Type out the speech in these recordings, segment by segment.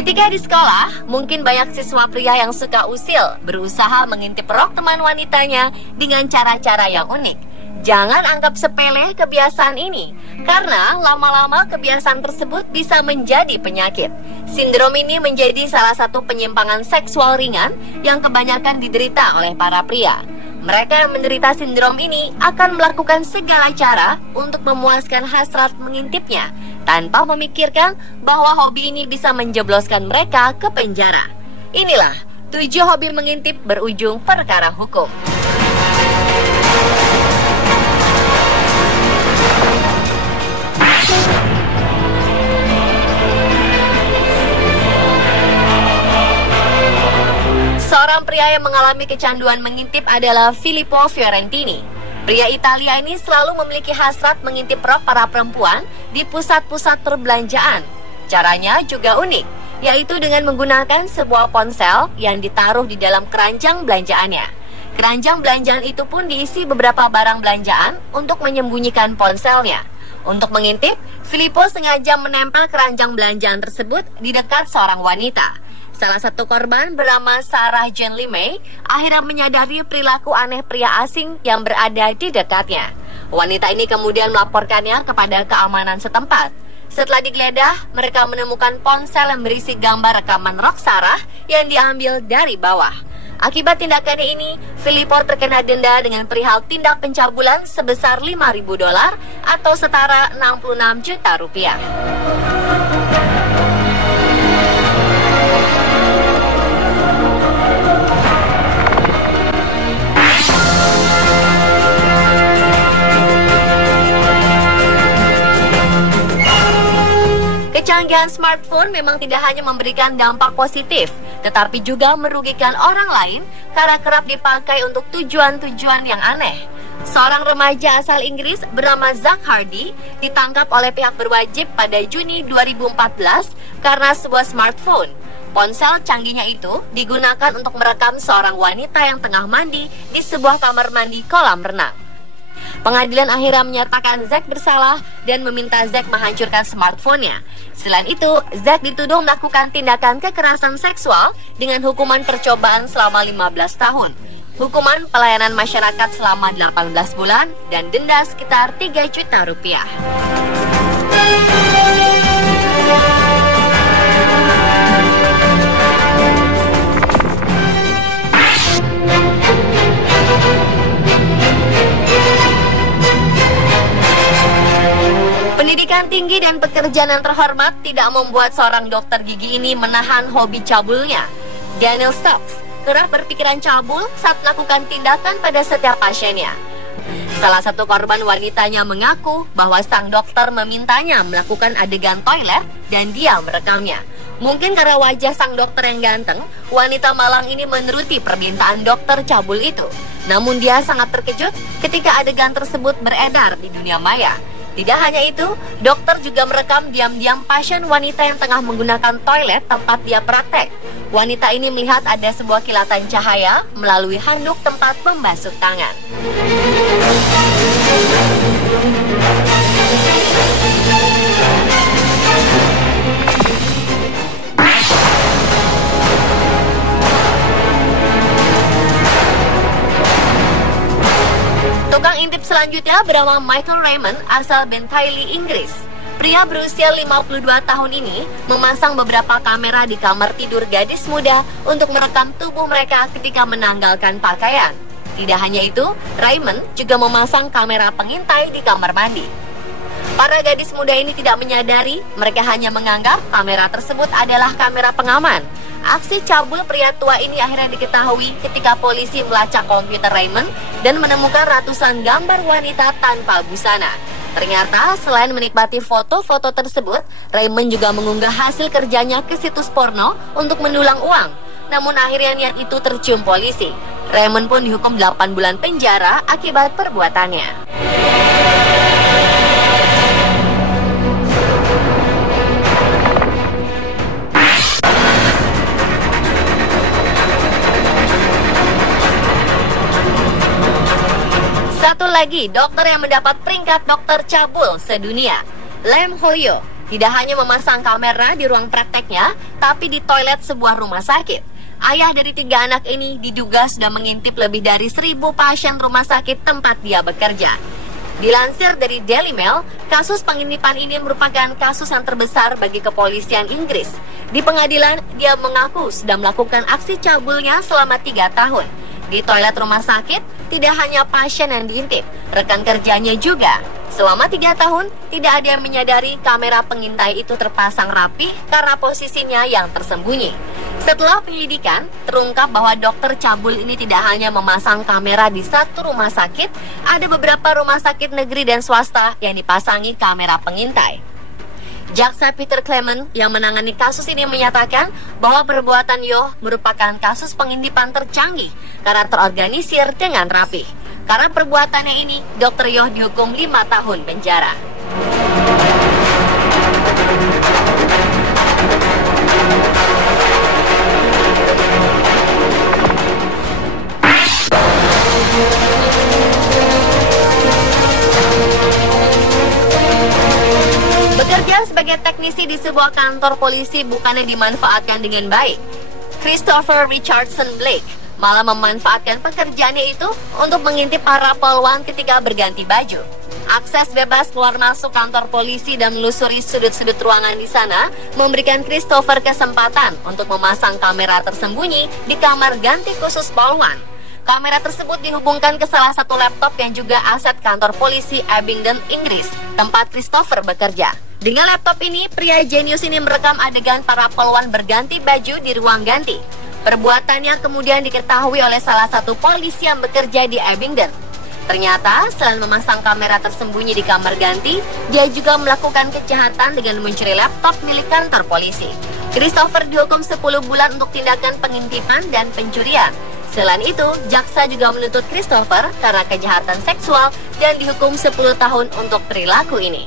Ketika di sekolah, mungkin banyak siswa pria yang suka usil berusaha mengintip rok teman wanitanya dengan cara-cara yang unik. Jangan anggap sepele kebiasaan ini, karena lama-lama kebiasaan tersebut bisa menjadi penyakit. Sindrom ini menjadi salah satu penyimpangan seksual ringan yang kebanyakan diderita oleh para pria. Mereka yang menderita sindrom ini akan melakukan segala cara untuk memuaskan hasrat mengintipnya, tanpa memikirkan bahwa hobi ini bisa menjebloskan mereka ke penjara. Inilah 7 hobi mengintip berujung perkara hukum. Seorang pria yang mengalami kecanduan mengintip adalah Filippo Fiorentini. Pria Italia ini selalu memiliki hasrat mengintip rok para perempuan di pusat-pusat perbelanjaan. Caranya juga unik, yaitu dengan menggunakan sebuah ponsel yang ditaruh di dalam keranjang belanjaannya. Keranjang belanjaan itu pun diisi beberapa barang belanjaan untuk menyembunyikan ponselnya. Untuk mengintip, Filippo sengaja menempel keranjang belanjaan tersebut di dekat seorang wanita. Salah satu korban bernama Sarah Jane Limay akhirnya menyadari perilaku aneh pria asing yang berada di dekatnya. Wanita ini kemudian melaporkannya kepada keamanan setempat. Setelah digeledah, mereka menemukan ponsel yang berisi gambar rekaman rok Sarah yang diambil dari bawah. Akibat tindakannya ini, Filippo terkena denda dengan perihal tindak pencabulan sebesar $5.000 atau setara 66 juta rupiah. Kecanggihan smartphone memang tidak hanya memberikan dampak positif, tetapi juga merugikan orang lain karena kerap dipakai untuk tujuan-tujuan yang aneh. Seorang remaja asal Inggris bernama Zack Hardy ditangkap oleh pihak berwajib pada Juni 2014 karena sebuah smartphone. Ponsel canggihnya itu digunakan untuk merekam seorang wanita yang tengah mandi di sebuah kamar mandi kolam renang. Pengadilan akhirnya menyatakan Zack bersalah dan meminta Zack menghancurkan smartphone-nya. Selain itu, Zack dituduh melakukan tindakan kekerasan seksual dengan hukuman percobaan selama 15 tahun, hukuman pelayanan masyarakat selama 18 bulan, dan denda sekitar 3 juta rupiah. Pendidikan tinggi dan pekerjaan yang terhormat tidak membuat seorang dokter gigi ini menahan hobi cabulnya. Daniel Stokes kerap berpikiran cabul saat melakukan tindakan pada setiap pasiennya. Salah satu korban wanitanya mengaku bahwa sang dokter memintanya melakukan adegan toilet dan dia merekamnya. Mungkin karena wajah sang dokter yang ganteng, wanita malang ini menuruti permintaan dokter cabul itu. Namun dia sangat terkejut ketika adegan tersebut beredar di dunia maya. Tidak hanya itu, dokter juga merekam diam-diam pasien wanita yang tengah menggunakan toilet tempat dia praktek. Wanita ini melihat ada sebuah kilatan cahaya melalui handuk tempat membasuh tangan. Tukang intip selanjutnya bernama Michael Raymond asal Bentiley, Inggris. Pria berusia 52 tahun ini memasang beberapa kamera di kamar tidur gadis muda untuk merekam tubuh mereka ketika menanggalkan pakaian. Tidak hanya itu, Raymond juga memasang kamera pengintai di kamar mandi. Para gadis muda ini tidak menyadari, mereka hanya menganggap kamera tersebut adalah kamera pengaman. Aksi cabul pria tua ini akhirnya diketahui ketika polisi melacak komputer Raymond dan menemukan ratusan gambar wanita tanpa busana. Ternyata selain menikmati foto-foto tersebut, Raymond juga mengunggah hasil kerjanya ke situs porno untuk mendulang uang. Namun akhirnya niat itu tercium polisi. Raymond pun dihukum 8 bulan penjara akibat perbuatannya. Satu lagi dokter yang mendapat peringkat dokter cabul sedunia, Lam Hoyo. Tidak hanya memasang kamera di ruang prakteknya, tapi di toilet sebuah rumah sakit. Ayah dari 3 anak ini diduga sudah mengintip lebih dari 1.000 pasien rumah sakit tempat dia bekerja. Dilansir dari Daily Mail, kasus pengintipan ini merupakan kasus yang terbesar bagi kepolisian Inggris. Di pengadilan, dia mengaku sudah melakukan aksi cabulnya selama 3 tahun. Di toilet rumah sakit, tidak hanya pasien yang diintip, rekan kerjanya juga. Selama 3 tahun, tidak ada yang menyadari kamera pengintai itu terpasang rapi karena posisinya yang tersembunyi. Setelah penyelidikan, terungkap bahwa dokter cabul ini tidak hanya memasang kamera di satu rumah sakit, ada beberapa rumah sakit negeri dan swasta yang dipasangi kamera pengintai. Jaksa Peter Clement yang menangani kasus ini menyatakan bahwa perbuatan Yoh merupakan kasus pengintipan tercanggih karena terorganisir dengan rapi. Karena perbuatannya ini, Dr. Yoh dihukum 5 tahun penjara. Bekerja sebagai teknisi di sebuah kantor polisi bukannya dimanfaatkan dengan baik. Christopher Richardson Blake malah memanfaatkan pekerjaannya itu untuk mengintip para polwan ketika berganti baju. Akses bebas keluar masuk kantor polisi dan melusuri sudut-sudut ruangan di sana memberikan Christopher kesempatan untuk memasang kamera tersembunyi di kamar ganti khusus polwan. Kamera tersebut dihubungkan ke salah satu laptop yang juga aset kantor polisi Abingdon, Inggris, tempat Christopher bekerja. Dengan laptop ini, pria jenius ini merekam adegan para polwan berganti baju di ruang ganti. Perbuatannya kemudian diketahui oleh salah satu polisi yang bekerja di Abingdon. Ternyata, selain memasang kamera tersembunyi di kamar ganti, dia juga melakukan kejahatan dengan mencuri laptop milik kantor polisi. Christopher dihukum 10 bulan untuk tindakan pengintipan dan pencurian. Selain itu, jaksa juga menuntut Christopher karena kejahatan seksual dan dihukum 10 tahun untuk perilaku ini.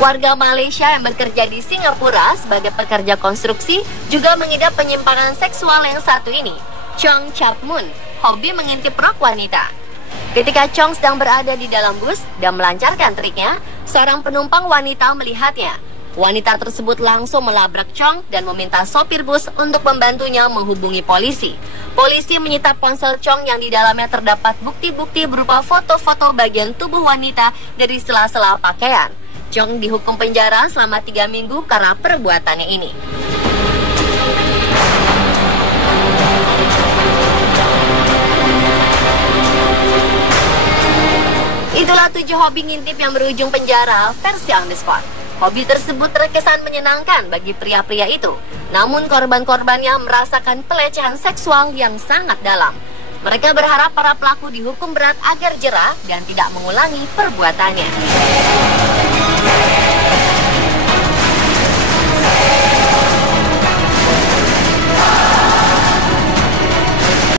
Warga Malaysia yang bekerja di Singapura sebagai pekerja konstruksi juga mengidap penyimpangan seksual yang satu ini. Chong Chap Mun hobi mengintip rok wanita. Ketika Chong sedang berada di dalam bus dan melancarkan triknya, seorang penumpang wanita melihatnya. Wanita tersebut langsung melabrak Chong dan meminta sopir bus untuk membantunya menghubungi polisi. Polisi menyita ponsel Chong yang di dalamnya terdapat bukti-bukti berupa foto-foto bagian tubuh wanita dari sela-sela pakaian. Chong dihukum penjara selama 3 minggu karena perbuatannya ini. Itulah 7 hobi ngintip yang berujung penjara versi on the spot. Hobi tersebut terkesan menyenangkan bagi pria-pria itu. Namun korban-korbannya merasakan pelecehan seksual yang sangat dalam. Mereka berharap para pelaku dihukum berat agar jera dan tidak mengulangi perbuatannya.